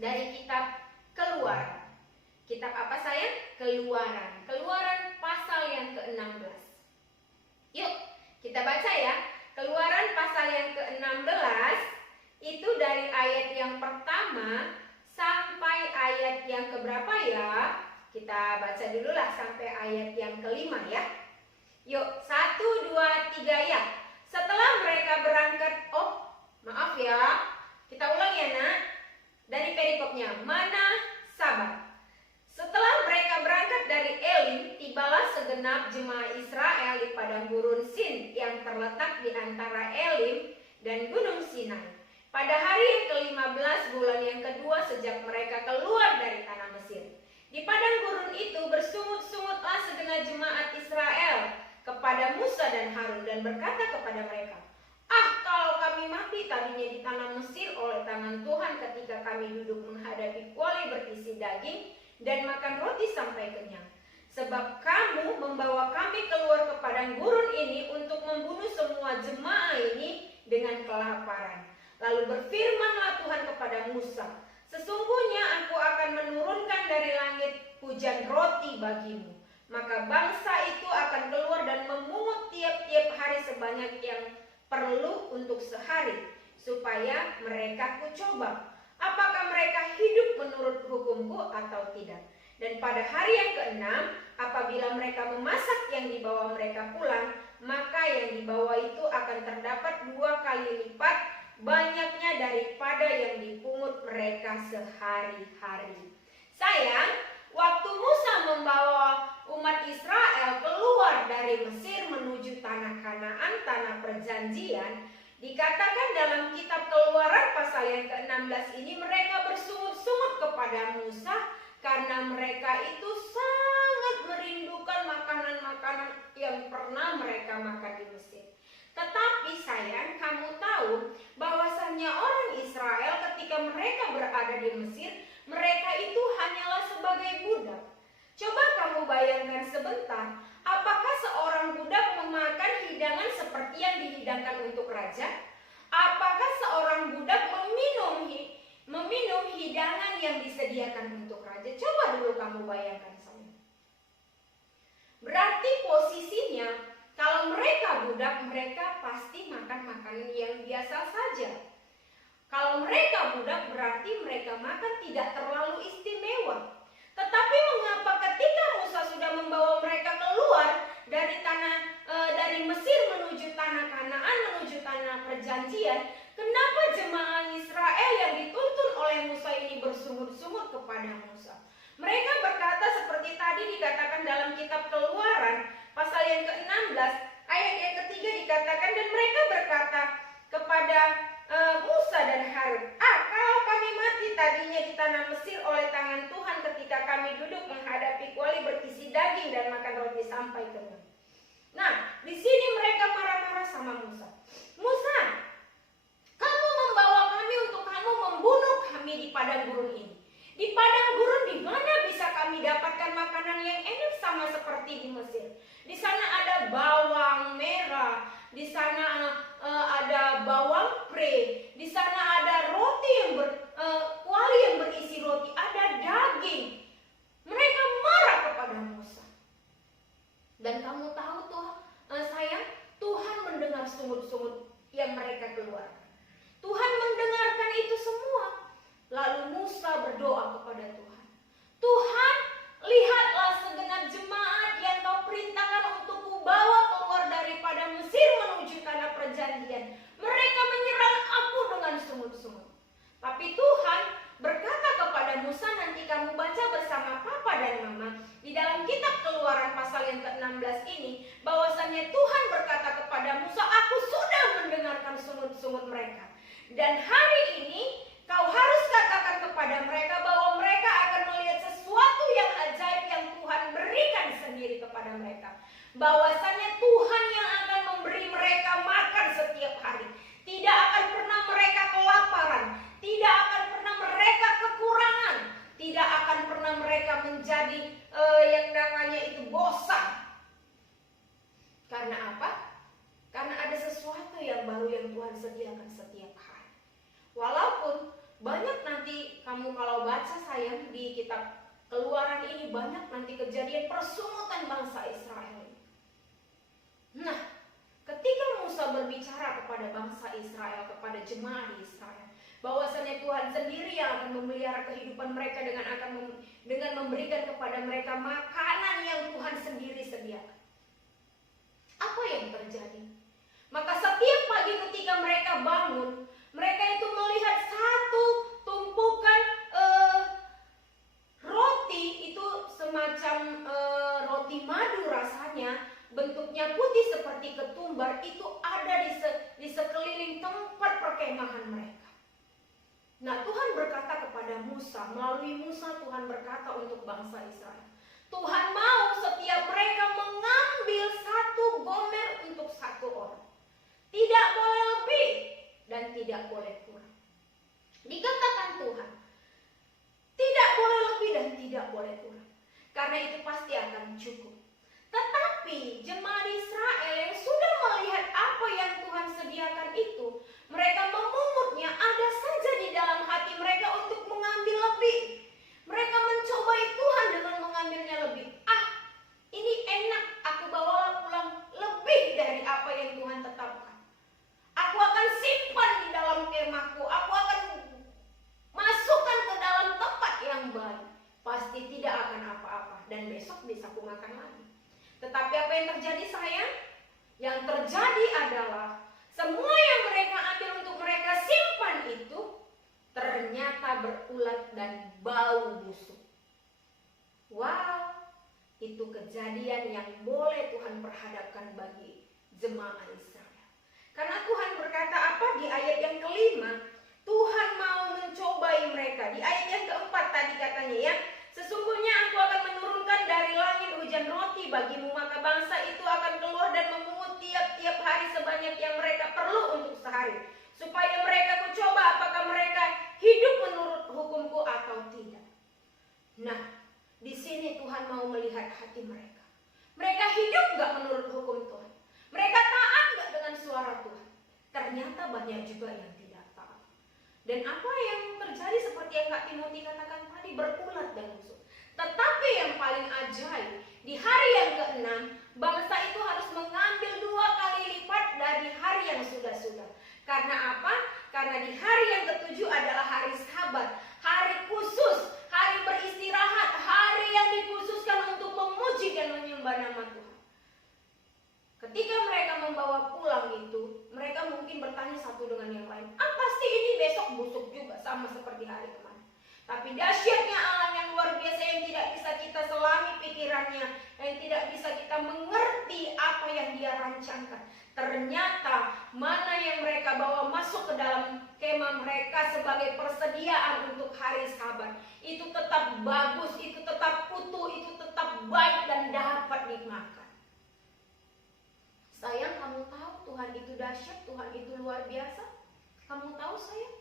dari kitab Keluaran. Kitab apa sayang? Keluaran. Keluaran pasal yang ke-16. Yuk, kita baca ya. Keluaran pasal yang ke-16 itu dari ayat yang pertama sampai ayat yang keberapa ya? Kita baca dulu lah sampai ayat yang kelima ya. Yuk, 1, 2, 3 ya. Setelah mereka berangkat, maaf ya, kita ulang ya nak. Dari perikopnya, mana sabar. Setelah mereka berangkat dari Elim, tibalah segenap jemaah Israel di padang gurun Sin yang terletak di antara Elim dan Gunung Sinai. Pada hari yang ke-15 bulan yang kedua sejak mereka keluar dari tanah Mesir. Di padang gurun itu bersungut-sungutlah segenap jemaat Israel kepada Musa dan Harun dan berkata kepada mereka, kalau kami mati tadinya di tanah Mesir oleh tangan Tuhan ketika kami duduk menghadapi kuali berisi daging dan makan roti sampai kenyang. Sebab kamu membawa kami keluar ke padang gurun ini untuk membunuh semua jemaah ini dengan kelaparan. Lalu berfirmanlah Tuhan kepada Musa, sesungguhnya aku akan menurunkan dari langit hujan roti bagimu. Maka bangsa itu akan keluar dan memungut tiap-tiap hari sebanyak yang perlu untuk sehari, supaya mereka kucoba apakah mereka hidup menurut hukumku atau tidak. Dan pada hari yang ke-6, apabila mereka memasak yang dibawa mereka pulang, maka yang dibawa itu akan terdapat 2 kali lipat banyaknya daripada yang dipungut mereka sehari-hari. Sayang, waktu Musa membawa umat Israel keluar dari Mesir menuju tanah Kanaan, tanah perjanjian, dikatakan dalam kitab Keluaran pasal yang ke-16 ini mereka bersungut-sungut kepada Musa karena mereka itu sangat merindukan makanan-makanan yang pernah mereka makan di Mesir. Tetapi sayang, kamu tahu bahwasannya orang Israel ketika mereka berada di Mesir, mereka itu hanyalah sebagai budak. Coba kamu bayangkan sebentar, apakah seorang budak memakan hidangan seperti yang dihidangkan untuk raja? Apakah seorang budak meminum hidangan yang disediakan untuk raja? Coba dulu kamu bayangkan saya. Berarti posisinya, kalau mereka budak, mereka pasti makan makanan yang biasa saja. Kalau mereka budak, berarti mereka makan tidak terlalu istimewa. Tetapi mengapa ketika Musa sudah membawa mereka keluar dari Mesir menuju tanah Kanaan, menuju tanah perjanjian, kenapa jemaah Israel yang dituntun oleh Musa ini bersungut-sungut kepada Musa? Mereka berkata seperti tadi dikatakan dalam kitab Keluaran pasal yang ke-16 ayat yang ketiga dikatakan, dan mereka berkata kepada Musa dan Harun, kalau kami mati tadinya di tanah Mesir oleh tangan Tuhan ketika kami duduk menghadapi kuali berisi daging dan makan roti sampai kenyang. Nah, di sini mereka marah-marah sama Musa. Musa, kamu membawa kami untuk kamu membunuh kami di padang gurun ini. Di padang gurun di mana bisa kami dapatkan makanan yang enak sama seperti di Mesir? Di sana ada bawang merah, di sana ada bawang pre, di sana ada roti kuali yang berisi roti, ada daging. Mereka marah kepada Musa. Dan kamu tahu tuh, sayang, Tuhan mendengar sungut-sungut yang mereka keluarkan. Tuhan mendengarkan itu semua. Lalu Musa berdoa kepada Tuhan. Tuhan, lihatlah segenap jemaat yang kau perintahkan untuk kubawa keluar daripada Mesir menuju tanah perjanjian. Mereka menyerang aku dengan sungut-sungut. Tapi Tuhan berkata kepada Musa, nanti kamu baca bersama papa dan mama di dalam kitab Keluaran pasal yang ke-16 ini, bahwasannya Tuhan berkata kepada Musa, aku sudah mendengarkan sungut-sungut mereka. Dan hari ini kau harus katakan kepada mereka bahwa mereka akan melihat sesuatu yang ajaib yang Tuhan berikan sendiri kepada mereka. Bahwasannya Tuhan yang akan memberi mereka makan setiap hari. Tidak akan pernah mereka kelaparan. Tidak akan pernah mereka kekurangan. Tidak akan pernah mereka menjadi yang namanya itu bosan. Karena apa? Karena ada sesuatu yang baru yang Tuhan sediakan setiap hari. Walaupun banyak nanti kamu kalau baca sayang di kitab Keluaran ini banyak nanti kejadian persungutan bangsa Israel. Nah, ketika Musa berbicara kepada bangsa Israel, kepada jemaah di Israel, bahwasanya Tuhan sendiri yang akan memelihara kehidupan mereka dengan memberikan kepada mereka makanan yang Tuhan sendiri sediakan. Apa yang terjadi? Maka setiap pagi ketika mereka bangun, mereka itu melihat satu tumpukan roti, itu semacam roti madu rasanya, bentuknya putih seperti ketumbar, itu ada di sekeliling tempat perkemahan mereka. Nah, Tuhan berkata kepada Musa, melalui Musa Tuhan berkata untuk bangsa Israel, Tuhan mau setiap mereka mengambil satu gomer untuk satu orang. Tidak boleh lebih dan tidak boleh kurang. Dikatakan Tuhan, tidak boleh lebih dan tidak boleh kurang. Karena itu pasti akan cukup. Tetapi jemaat Israel yang sudah melihat apa yang Tuhan sediakan itu, mereka memungutnya ada saja di dalam hati mereka untuk mengambil lebih. Mereka mencobai Tuhan dengan mengambilnya lebih. Ini enak, aku bawa pulang lebih dari apa yang Tuhan tetapkan. Aku akan simpan di dalam kemahku, aku akan masukkan ke dalam tempat yang baik. Pasti tidak akan apa-apa dan besok bisa aku makan lagi. Tetapi apa yang terjadi sayang? Yang terjadi adalah semua yang mereka ambil untuk mereka simpan itu ternyata berulat dan bau busuk. Wow, itu kejadian yang boleh Tuhan perhadapkan bagi jemaah Israel. Karena Tuhan berkata apa di ayat yang kelima? Tuhan mau mencobai mereka. Di ayat yang keempat tadi katanya ya, sesungguhnya aku akan menurunkan dari langit hujan roti bagimu, maka bangsa itu akan keluar dan memungut tiap-tiap hari sebanyak yang mereka perlu untuk sehari, supaya mereka kucoba apakah mereka hidup menurut hukumku atau tidak. Nah, di sini Tuhan mau melihat hati mereka. Mereka hidup gak menurut hukum Tuhan? Mereka taat gak dengan suara Tuhan? Ternyata banyak juga yang tidak taat. Dan apa yang terjadi seperti yang Kak Timothy katakan tadi, berulat dan busuk. Tetapi yang paling ajaib, di hari yang ke-6, bangsa itu harus mengambil 2 kali lipat dari hari yang sudah-sudah. Karena apa? Karena di hari yang ke-7 adalah hari Sabat, hari khusus, hari beristirahat, hari yang dikhususkan untuk memuji dan menyembah nama Tuhan. Ketika mereka membawa pulang itu, mereka mungkin bertanya satu dengan yang lain, pasti ini besok busuk juga sama seperti hari kemarin. Tapi dahsyatnya Allah yang luar biasa yang tidak bisa kita selami pikirannya, yang tidak bisa kita mengerti apa yang Dia rancangkan. Ternyata mana yang mereka bawa masuk ke dalam kemah mereka sebagai persediaan untuk hari Sabat, itu tetap bagus, itu tetap utuh, itu tetap baik dan dapat dimakan. Sayang, kamu tahu Tuhan itu dahsyat, Tuhan itu luar biasa? Kamu tahu sayang?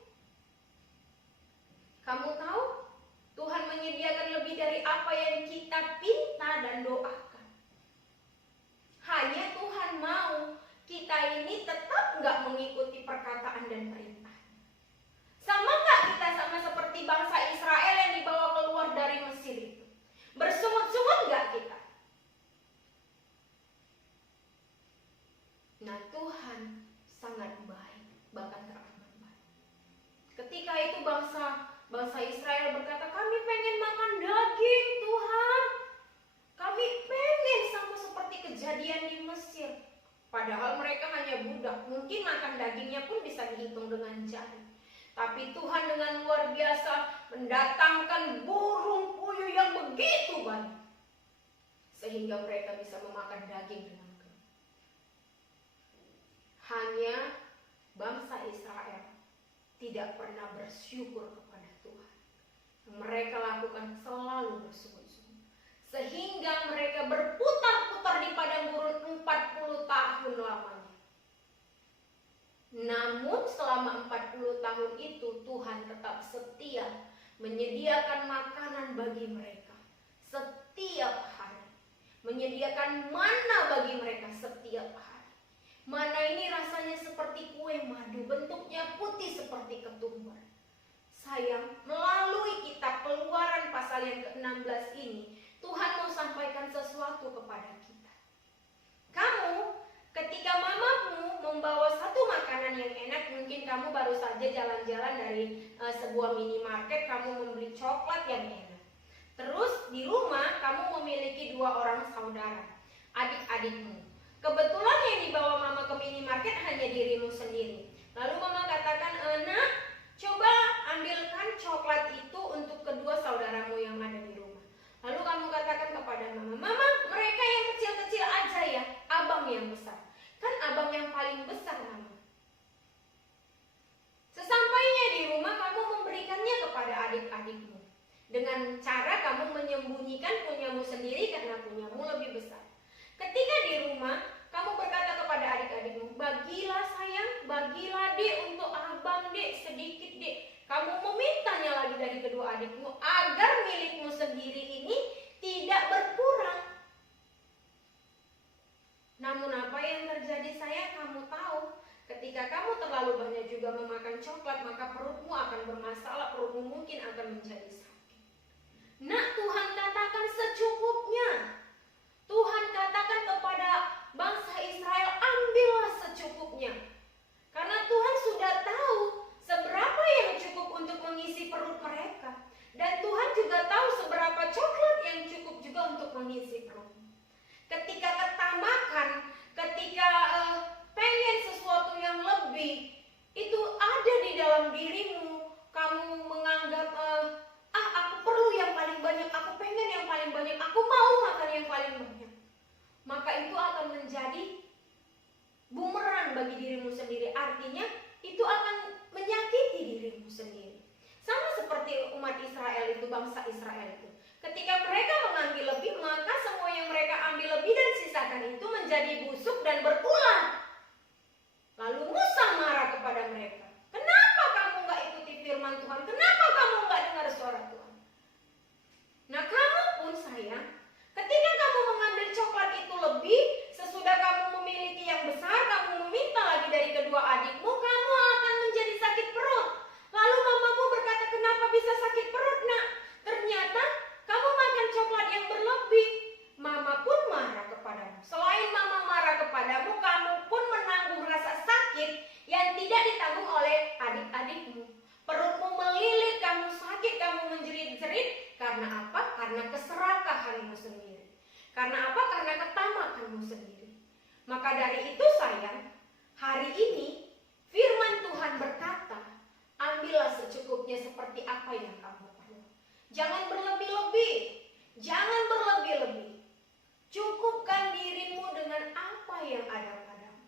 Kamu tahu Tuhan menyediakan lebih dari apa yang kita pinta dan doakan. Hanya Tuhan mau kita ini tetap nggak mengikuti perkataan dan perintah. Sama nggak kita sama seperti bangsa Israel yang dibawa keluar dari Mesir itu? Bersungut-sungut nggak kita? Nah, Tuhan sangat baik, bahkan teramat baik. Ketika itu bangsa Israel berkata, kami pengen makan daging Tuhan. Kami pengen sama seperti kejadian di Mesir. Padahal mereka hanya budak, mungkin makan dagingnya pun bisa dihitung dengan jari. Tapi Tuhan dengan luar biasa mendatangkan burung puyuh yang begitu banyak, sehingga mereka bisa memakan daging dengan kenyang. Hanya bangsa Israel tidak pernah bersyukur kepada Tuhan. Mereka lakukan selalu bersungut-sungut, sehingga mereka berputar-putar di padang gurun 40 tahun lamanya. Namun selama 40 tahun itu Tuhan tetap setia menyediakan makanan bagi mereka setiap hari, menyediakan mana bagi mereka setiap hari. Mana ini rasanya seperti kue madu, bentuknya putih seperti ketumbar. Sayang, melalui kitab pasal yang ke-16 ini, Tuhan mau sampaikan sesuatu kepada kita. Kamu, ketika mamamu membawa satu makanan yang enak, mungkin kamu baru saja jalan-jalan dari sebuah minimarket, kamu membeli coklat yang enak. Terus di rumah kamu memiliki 2 orang saudara, adik-adikmu. Kebetulan yang dibawa mama ke minimarket hanya dirimu sendiri. Lalu mama katakan, "Nak, coba ambilkan coklat itu untuk kedua saudaramu yang ada di rumah." Lalu kamu katakan kepada mama, "Mama, mereka yang kecil-kecil aja ya, abang yang besar." Kan abang yang paling besar, mama. Sesampainya di rumah kamu memberikannya kepada adik-adikmu. Dengan cara kamu menyembunyikan punyamu sendiri karena punyamu lebih besar. Ketika di rumah, kamu berkata kepada adik-adikmu, "Bagilah sayang, bagilah dek untuk abang dek, sedikit dek." Kamu memintanya lagi dari kedua adikmu agar milikmu sendiri ini tidak berkurang. Namun apa yang terjadi sayang, kamu tahu, ketika kamu terlalu banyak juga memakan coklat, maka perutmu akan bermasalah, perutmu mungkin akan menjadi sakit. Nak, Tuhan katakan secukupnya. Tuhan katakan kepada bangsa Israel, ambillah secukupnya. Karena Tuhan sudah tahu seberapa yang cukup untuk mengisi perut mereka. Dan Tuhan juga tahu seberapa coklat yang cukup juga untuk mengisi perut. Ketika ketamakan, ketika pengen sesuatu yang lebih, itu ada di dalam dirimu. Kamu menganggap, aku perlu yang paling banyak, aku pengen yang paling banyak, aku mau makan yang paling banyak. Maka itu akan menjadi bumerang bagi dirimu sendiri. Artinya itu akan menyakiti dirimu sendiri. Sama seperti umat Israel itu, bangsa Israel itu. Ketika mereka mengambil lebih, maka semua yang mereka ambil lebih dan sisakan itu menjadi busuk dan berulang. Lalu Musa marah kepada mereka. Kenapa kamu gak ikuti firman Tuhan? Kenapa kamu gak dengar suara Tuhan? Nah, kamu pun sayang, ketika kamu mengambil coklat itu lebih, sesudah kamu memiliki yang besar, kamu meminta lagi dari kedua adikmu, kamu akan menjadi sakit perut. Lalu mamamu berkata, "Kenapa bisa sakit perut, nak? Ternyata kamu makan coklat yang berlebih." Mama pun marah kepadamu. Selain mama marah kepadamu, kamu pun menanggung rasa sakit yang tidak ditanggung oleh adik-adikmu. Perutmu melilit, kamu sakit, kamu menjerit-jerit. Karena apa? Karena keserakahanmu sendiri. Karena apa? Karena ketamakanmu sendiri. Maka dari itu sayang, hari ini firman Tuhan berkata, ambillah secukupnya seperti apa yang kamu perlu. Jangan berlebih-lebih. Jangan berlebih-lebih. Cukupkan dirimu dengan apa yang ada padamu.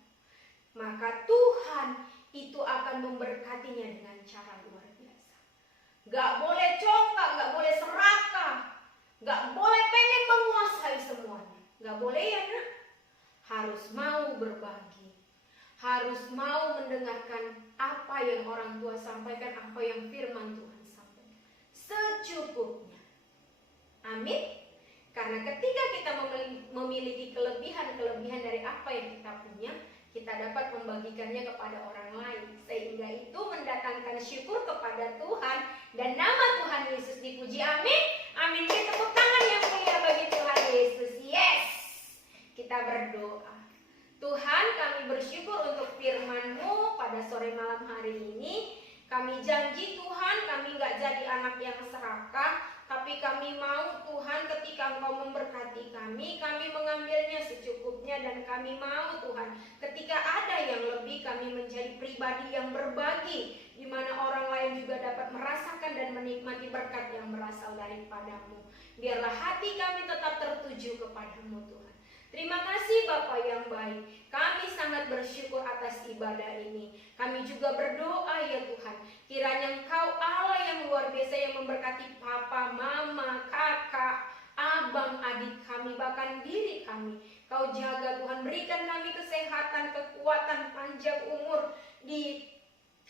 Maka Tuhan itu akan memberkatinya dengan cara luar biasa. Gak boleh congkak, gak boleh serakah, gak boleh pengen menguasai semuanya. Gak boleh ya, nak. Harus mau berbagi. Harus mau mendengarkan apa yang orang tua sampaikan, apa yang firman Tuhan sampaikan. Secukupnya. Amin. Karena ketika kita memiliki kelebihan-kelebihan dari apa yang kita punya, kita dapat membagikannya kepada orang lain. Sehingga itu mendatangkan syukur kepada Tuhan dan nama Tuhan Yesus dipuji. Amin. Amin. Kita tepuk tangan yang mulia bagi Tuhan Yesus. Yes. Kita berdoa. Tuhan, kami bersyukur untuk firman-Mu pada sore malam hari ini. Kami janji Tuhan, kami gak jadi anak yang serakah, tapi kami mau Tuhan ketika Engkau memberkati kami mengambilnya secukupnya, dan kami mau Tuhan ketika ada yang lebih, kami menjadi pribadi yang berbagi, di mana orang lain juga dapat merasakan dan menikmati berkat yang berasal daripada-Mu. Biarlah hati kami tetap tertuju kepada-Mu Tuhan. Terima kasih Bapa yang baik. Kami sangat bersyukur atas ibadah ini. Kami juga berdoa ya Tuhan, kiranya Engkau Allah yang luar biasa yang memberkati papa, mama, kakak, abang, adik kami, bahkan diri kami. Kau jaga Tuhan, berikan kami kesehatan, kekuatan, panjang umur di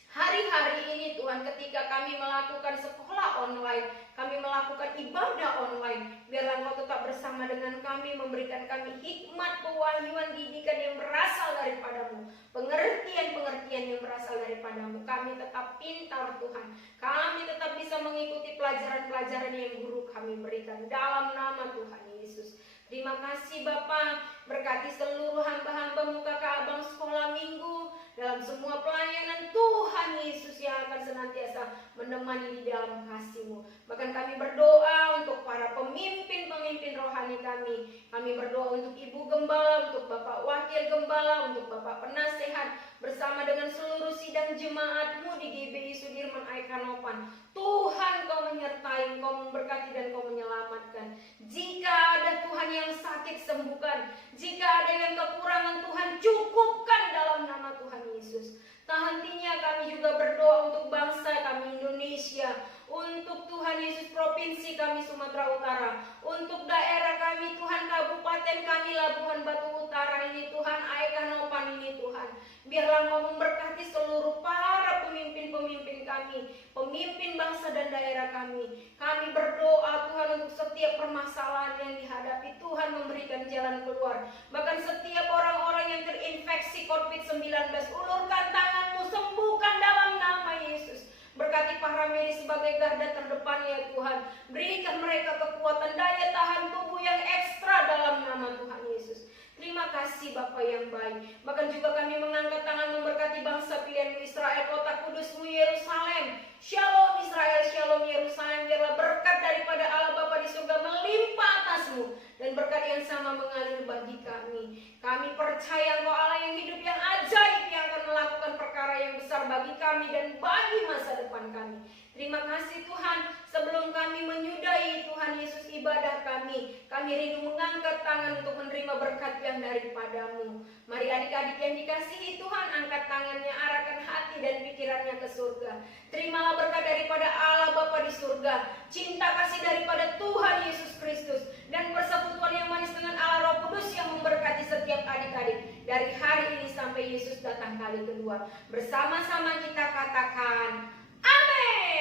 hari-hari ini Tuhan, ketika kami melakukan sekolah online, kami melakukan ibadah online, biarlah Engkau Engkau tetap bersama dengan kami, memberikan kami hikmat, pewahyuan, didikan yang berasal daripadamu, pengertian-pengertian yang berasal daripadamu. Kami tetap pintar Tuhan, kami tetap bisa mengikuti pelajaran-pelajaran yang guru kami berikan dalam nama Tuhan Yesus. Terima kasih Bapa, berkati seluruh hamba-hamba-Mu kakak abang sekolah minggu, dalam semua pelayanan Tuhan Yesus yang akan senantiasa menemani di dalam kasih-Mu. Bahkan kami berdoa untuk para pemimpin-pemimpin rohani kami. Kami berdoa untuk Ibu Gembala, untuk Bapak Wakil Gembala, untuk Bapak Penasehat, bersama dengan seluruh sidang jemaat-Mu di GBI Sudirman Aikanopan. Tuhan Kau menyertai, Kau memberkati dan Kau menyelamatkan. Jika ada Tuhan yang sakit, sembuhkan. Jika ada yang kekurangan, Tuhan cukupkan dalam nama Tuhan Yesus. Tak hentinya kami juga berdoa untuk bangsa kami Indonesia, untuk Tuhan Yesus provinsi kami Sumatera Utara, untuk daerah kami Tuhan, kabupaten kami Labuhan Batu Utara ini Tuhan, Aikanopan ini Tuhan. Biarlah Kau memberkati seluruh para pemimpin-pemimpin kami, pemimpin bangsa dan daerah kami. Kami berdoa Tuhan untuk setiap permasalahan yang dihadapi, Tuhan memberikan jalan keluar. Bahkan setiap orang-orang yang terinfeksi COVID-19, ulurkan tangan-Mu, sembuhkan dalam nama Yesus. Berkati para medis sebagai garda terdepan ya Tuhan. Berikan mereka kekuatan daya tahan tubuh yang ekstra dalam nama Tuhan Yesus. Terima kasih Bapa yang baik. Bahkan juga kami mengangkat tangan memberkati bangsa pilihan-Mu Israel, kota kudus-Mu Yerusalem. Shalom Israel, shalom Yerusalem. Biarlah berkat daripada Allah Bapa di surga melimpah atas-Mu, dan berkat yang sama mengalir bagi kami. Kami percaya Engkau Allah yang hidup, yang ajaib, yang akan melakukan perkara yang besar bagi kami dan bagi masa depan kami. Terima kasih Tuhan. Sebelum kami menyudahi Tuhan Yesus ibadah kami rindu mengangkat tangan untuk menerima berkat yang daripada-Mu. Mari adik-adik yang dikasihi Tuhan, angkat tangannya, arahkan hati dan pikirannya ke surga. Terimalah berkat daripada Allah Bapa di surga, cinta kasih daripada Tuhan Yesus Kristus, dan persekutuan yang manis dengan Allah Roh Kudus yang memberkati setiap adik-adik dari hari ini sampai Yesus datang kali kedua. Bersama-sama kita katakan, Amin.